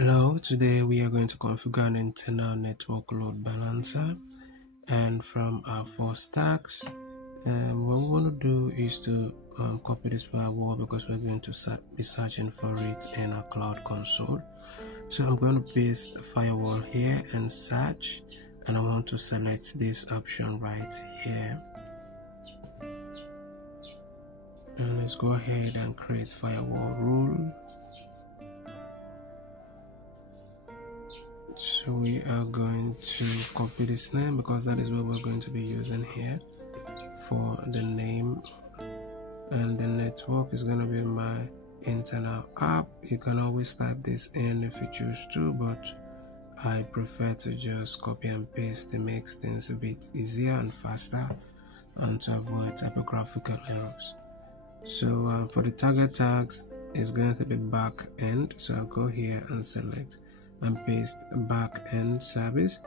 Hello, today we are going to configure an internal network load balancer, and from our four stacks, what we want to do is to copy this firewall because we're going to be searching for it in our cloud console. So I'm going to paste the firewall here and search, and I want to select this option right here. And let's go ahead and create firewall rule. So we are going to copy this name because that is what we're going to be using here for the name, and the network is going to be my internal app. You can always type this in if you choose to, but I prefer to just copy and paste. It makes things a bit easier and faster and to avoid typographical errors. So for the target tags, it's going to be backend. So I'll go here and select and paste backend service.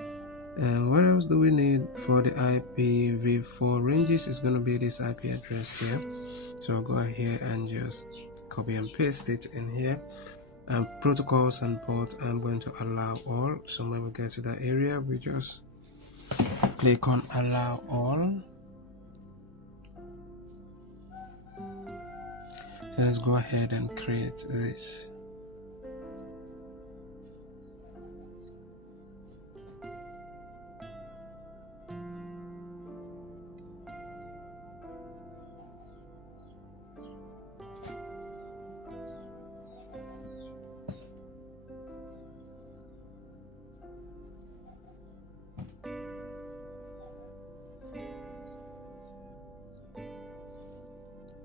And what else do we need for the IPv4 ranges? Is going to be this IP address here. So I'll go here and just copy and paste it in here. And protocols and ports, I'm going to allow all. So when we get to that area, we just click on allow all. So let's go ahead and create this.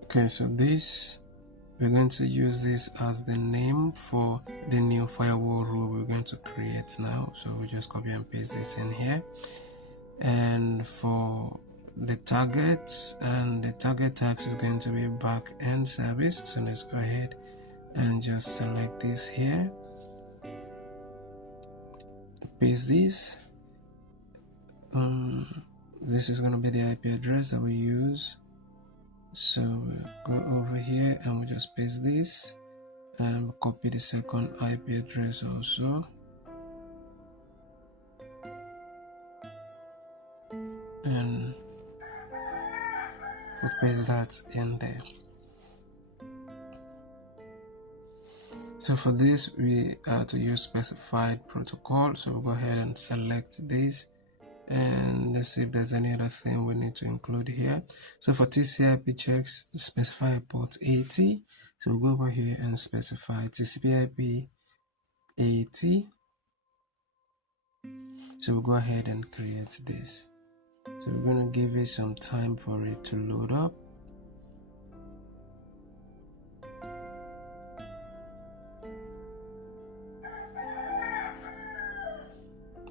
Okay, so this, we're going to use this as the name for the new firewall rule we're going to create now. So we just copy and paste this in here. And for the targets, and the target tags is going to be backend service. So let's go ahead and just select this here, paste this. This is going to be the IP address that we use. So we'll go over here and we'll just paste this and copy the second IP address also, and we'll paste that in there. So for this, we are to use specified protocol. So we'll go ahead and select this, and let's see if there's any other thing we need to include here. So for TCP/IP checks, specify port 80. So we'll go over here and specify TCP/IP 80. So we'll go ahead and create this. So we're going to give it some time for it to load up.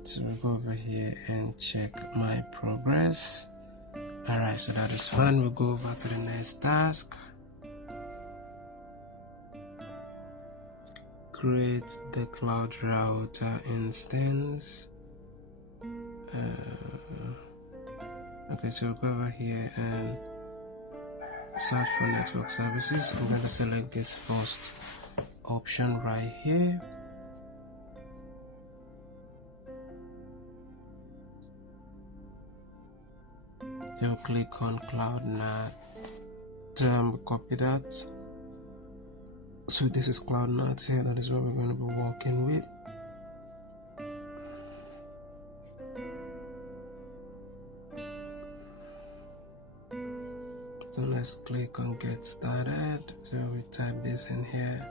So we'll go over here and check my progress. Alright, so that is fine. We'll go over to the next task. Create the cloud router instance. Okay, so we'll go over here and search for network services. I'm going to select this first option right here. You click on cloud NAT, copy that. So this is cloud NAT here, that is what we're going to be working with. So let's click on get started. So we type this in here.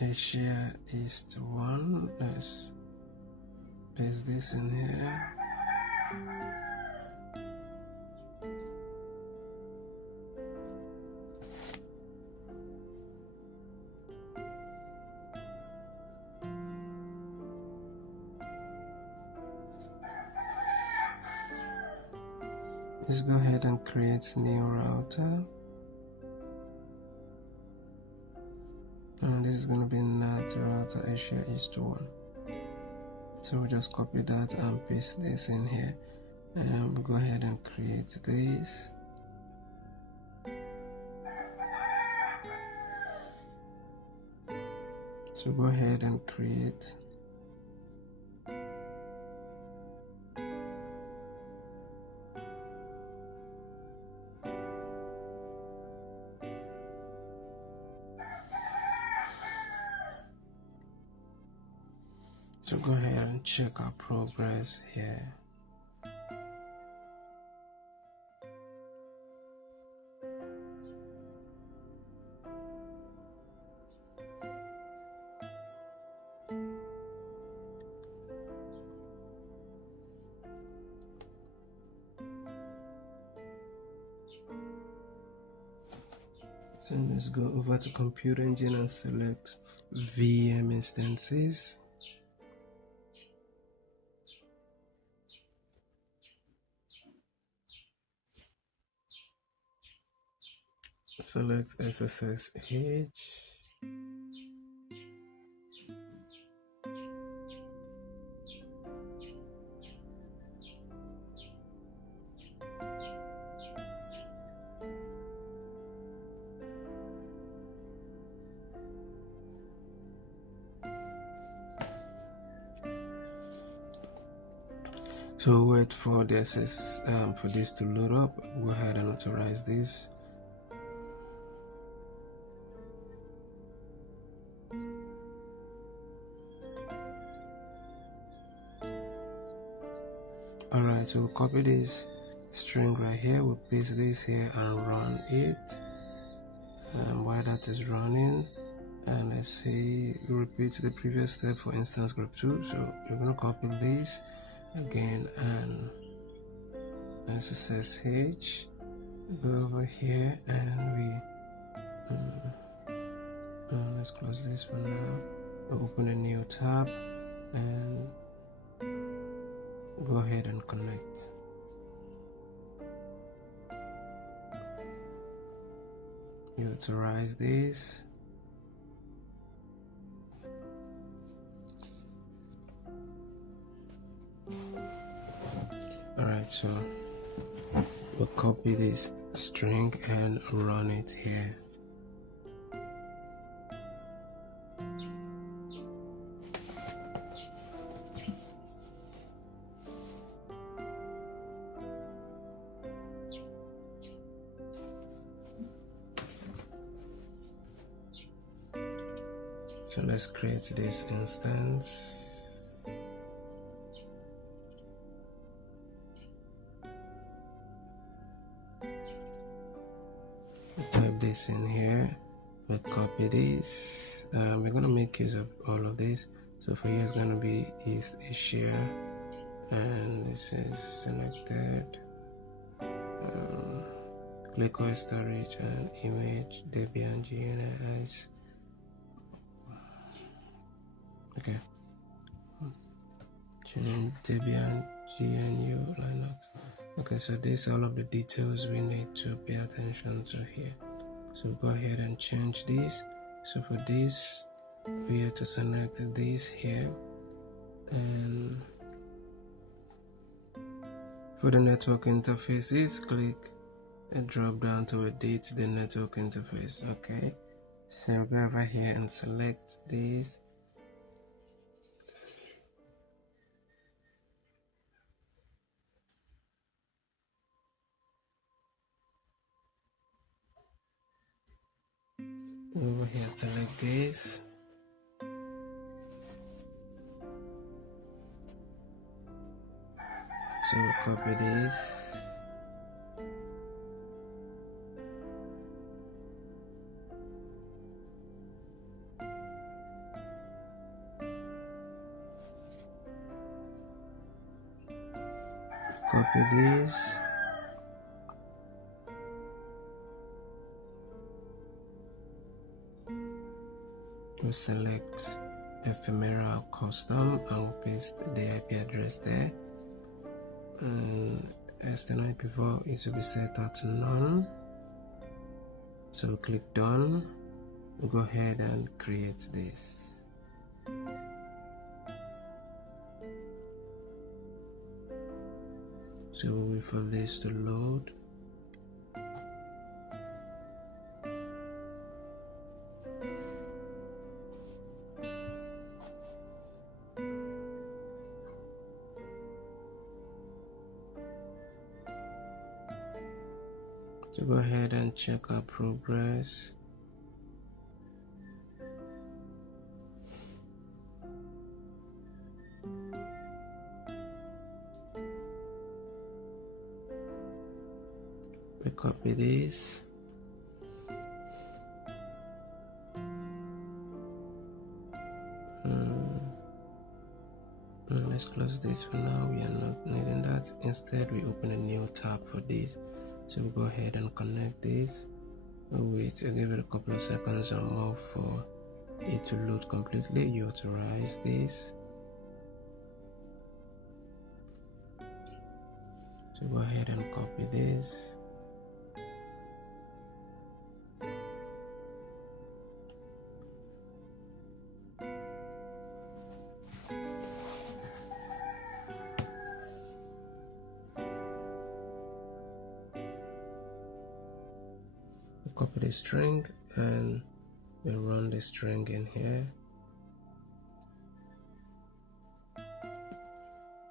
Asia East 1. Let's paste this in here. Let's go ahead and create new router. And this is going to be NAT router Asia East 1. So we'll just copy that and paste this in here. And we'll go ahead and create this. So go ahead and create. So go ahead and check our progress here. So let's go over to Compute Engine and select VM instances. Select SSH. So wait for this to load up. Go ahead and authorize this. Alright, so we'll copy this string right here, we'll paste this here and run it. And while that is running, and let's see, repeat the previous step for instance group 2. So you're going to copy this again and SSH, go over here and let's close this one now. We'll open a new tab and go ahead and connect. You authorize this. Alright, so we'll copy this string and run it here. So let's create this instance. Type this in here. We'll copy this. We're gonna make use of all of this. So for here, it's gonna be East Asia, and this is selected. Click on storage and image Debian GNS. Okay. Debian GNU Linux. Okay, so these are all of the details we need to pay attention to here. So go ahead and change this. So for this, we have to select this here, and for the network interfaces, click and drop down to edit the network interface. Okay, so go over here and select this. Over here, select this. So copy this. Copy this. We select ephemeral custom and we'll paste the IP address there. And external IP4 is to be set at none. So click done. We'll go ahead and create this. So we'll wait for this to load. So go ahead and check our progress. We copy this. Let's close this for now. We are not needing that. Instead, we open a new tab for this. So we'll go ahead and connect this. We'll wait, I'll give it a couple of seconds or more for it to load completely. You authorize this. So go ahead and copy this. Copy the string and we run the string in here.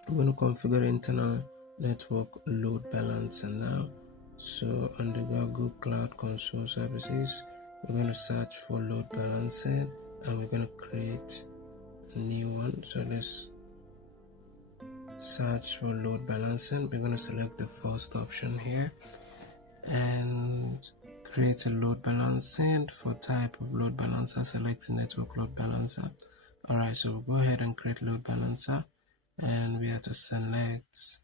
I'm going to configure internal network load balancer now. So under Google Cloud Console Services, we're going to search for load balancing and we're going to create a new one. So let's search for load balancing. We're going to select the first option here and create a load balancing. For type of load balancer, select network load balancer. Alright, so we'll go ahead and create load balancer and we have to select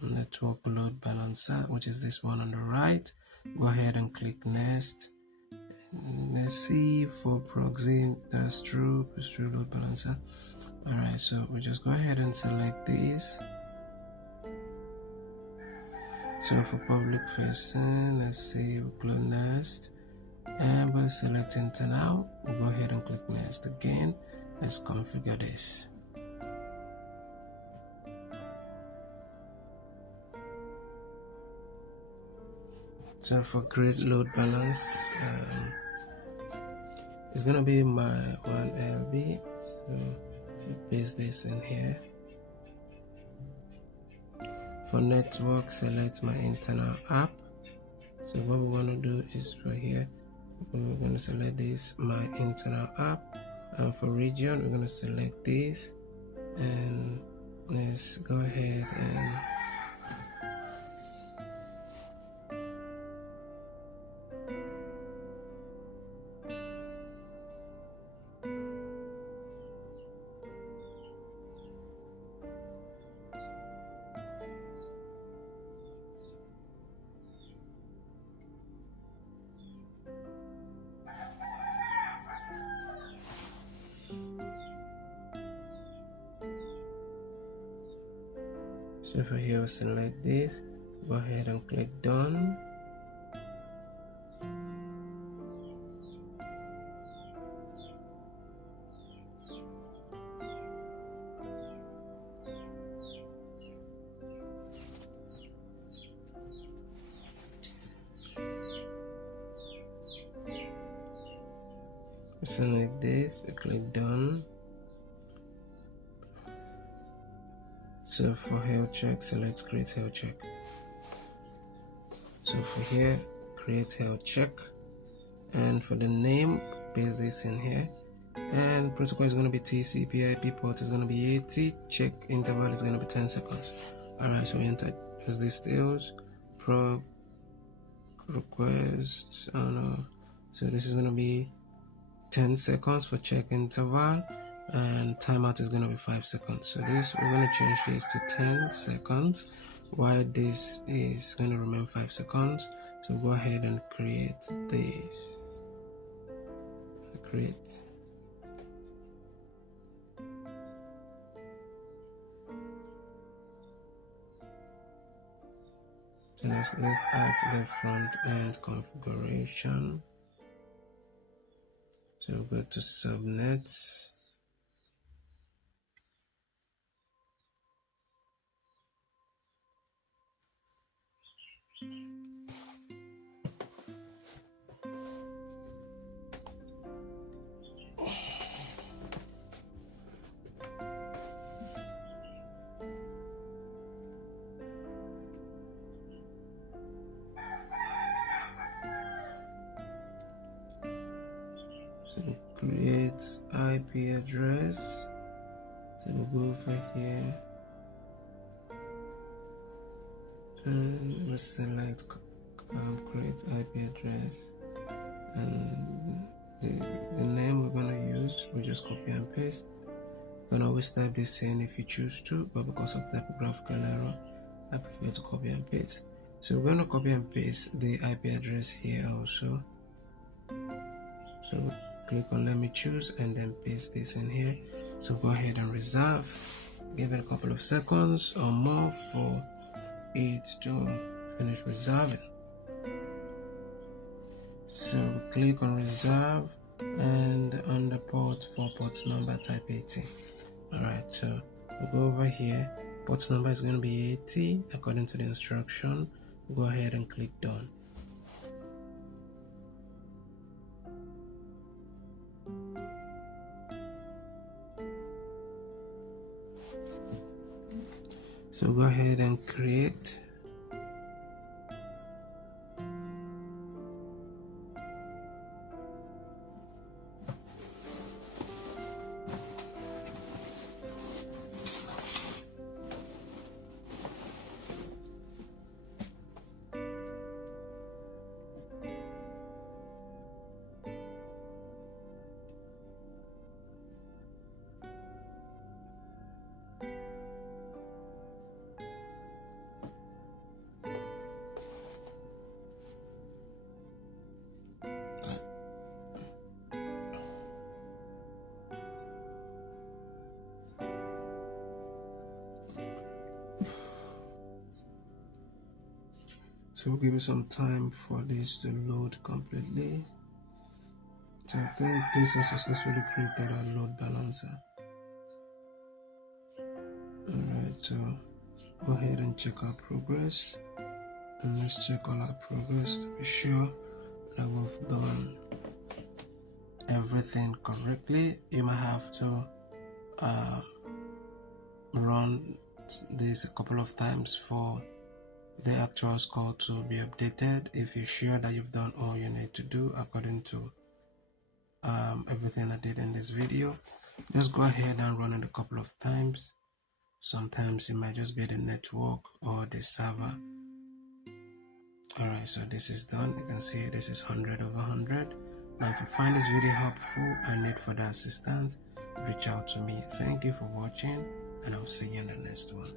network load balancer, which is this one on the right. Go ahead and click next. Let's see for proxy, that's true, it's true load balancer. Alright, so we just go ahead and select this. So for public facing, let's see, we'll click next and we'll select internal. We'll go ahead and click next again. Let's configure this. So for create load balance, it's gonna be my 1LB. So paste this in here. For network, select my internal app. So what we're gonna do is for here, we're gonna select this, my internal app, and for region, we're gonna select this, and let's go ahead and so for here, we'll select this, go ahead and click done. Select this, click done. So for health check, select create health check. So for here, create health check, and for the name, paste this in here, and protocol is going to be TCP, IP port is going to be 80, check interval is going to be 10 seconds. Alright, so we enter as this details, probe requests, I don't know, so this is going to be 10 seconds for check interval, and timeout is going to be 5 seconds. So this, we're going to change this to 10 seconds while this is going to remain 5 seconds. So go ahead and create this. Create. So let's look at the front end configuration. So go to subnets. So create IP address. So we'll go over here and we'll select create IP address, and the name we're going to use, we'll just copy and paste. You can always type this in if you choose to, but because of typographical error, I prefer to copy and paste. So we're going to copy and paste the IP address here also. So click on let me choose and then paste this in here. So go ahead and reserve, give it a couple of seconds or more for it to finish reserving. So click on reserve, and on the port for port number type 80. Alright, so we'll go over here. Port number is going to be 80 according to the instruction. Go ahead and click done. So go ahead and create. So we'll give it some time for this to load completely. So I think this has successfully created a load balancer. Alright, so go ahead and check our progress, and let's check all our progress to be sure that we've done everything correctly. You might have to run this a couple of times for the actual score to be updated if you're sure that you've done all you need to do according to everything I did in this video. Just go ahead and run it a couple of times. Sometimes it might just be the network or the server. Alright, so this is done. You can see this is 100 over 100. Now if you find this video helpful and need further assistance, reach out to me. Thank you for watching, and I'll see you in the next one.